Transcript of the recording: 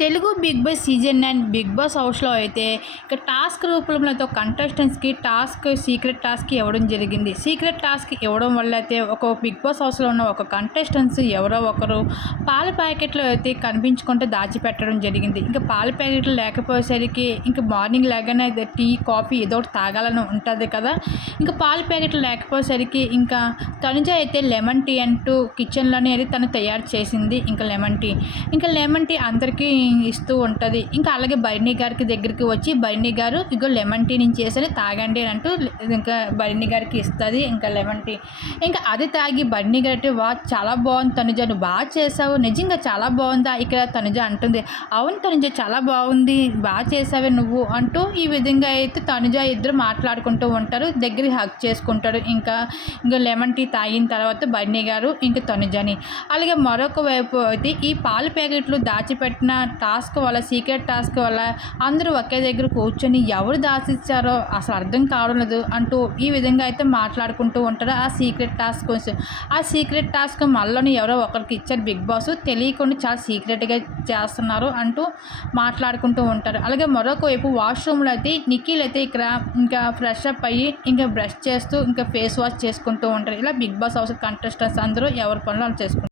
Telugu Bigg Boss season nine Bigg Boss హౌస్లో అయితే ఇక టాస్క్ రూపంలో కంటెస్టెంట్స్కి టాస్క్ సీక్రెట్ టాస్క్ ఇవ్వడం జరిగింది. సీక్రెట్ టాస్క్ ఇవ్వడం వల్ల అయితే ఒక బిగ్ బాస్ హౌస్లో ఉన్న ఒక కంటెస్టెంట్స్ ఎవరో ఒకరు పాల ప్యాకెట్లో అయితే కనిపించుకుంటే దాచిపెట్టడం జరిగింది. ఇంకా పాల ప్యాకెట్లు లేకపోయేసరికి ఇంకా మార్నింగ్ లేగానే టీ కాఫీ ఏదో ఒకటి తాగాలని ఉంటుంది కదా. ఇంకా పాల ప్యాకెట్లు లేకపోయేసరికి ఇంకా తనుజ అయితే లెమన్ టీ అంటూ కిచెన్లోనే అయితే తను తయారు చేసింది. ఇంకా లెమన్ టీ. ఇంకా లెమన్ టీ అందరికీ ఇస్తూ ఉంటుంది. ఇంకా అలాగే బర్నీ గారికి దగ్గరికి వచ్చి బర్నీ గారు ఇగో లెమన్ టీ నేను చేసాను తాగండి అని అంటూ ఇంకా బర్నీ గారికి ఇస్తుంది ఇంకా లెమన్ టీ. ఇంకా అది తాగి బర్నీ గారి అంటే వా చాలా బాగుంది తనుజ నువ్వు బాగా చేసావు నిజంగా చాలా బాగుందా? ఇక్కడ తనుజ అంటుంది అవును తనుజ చాలా బాగుంది బాగా చేసావే నువ్వు అంటూ ఈ విధంగా అయితే తనుజ ఇద్దరు మాట్లాడుకుంటూ ఉంటారు దగ్గర హక్ చేసుకుంటారు. ఇంకా ఇంకా లెమన్ టీ తాగిన తర్వాత బర్నీ గారు ఇంకా తనుజని. అలాగే మరొక వైపు అయితే ఈ పాల ప్యాకెట్లు దాచిపెట్టిన టాస్క్ వల్ల సీక్రెట్ టాస్క్ వల్ల అందరూ ఒకే దగ్గర కూర్చొని ఎవరు దాచిచ్చారో అసలు అర్థం కావడం లేదు అంటూ ఈ విధంగా అయితే మాట్లాడుకుంటూ ఉంటారు ఆ సీక్రెట్ టాస్క్ కోసం ఆ సీక్రెట్ టాస్క్ మళ్ళీ ఎవరో ఒకరికి ఇచ్చారు బిగ్ బాస్. తెలియకుండా చాలా సీక్రెట్గా చేస్తున్నారు అంటూ మాట్లాడుకుంటూ ఉంటారు. అలాగే మరొక వైపు వాష్రూమ్లో అయితే నిఖిల్ అయితే ఇక్కడ ఇంకా ఫ్రెష్ అప్ అయ్యి ఇంకా బ్రష్ చేస్తూ ఇంకా ఫేస్ వాష్ చేసుకుంటూ ఉంటారు. ఇలా బిగ్ బాస్ హౌస్ కంటెస్టెంట్స్ అందరూ ఎవరి పనులు వాళ్ళు చేసుకుంటారు.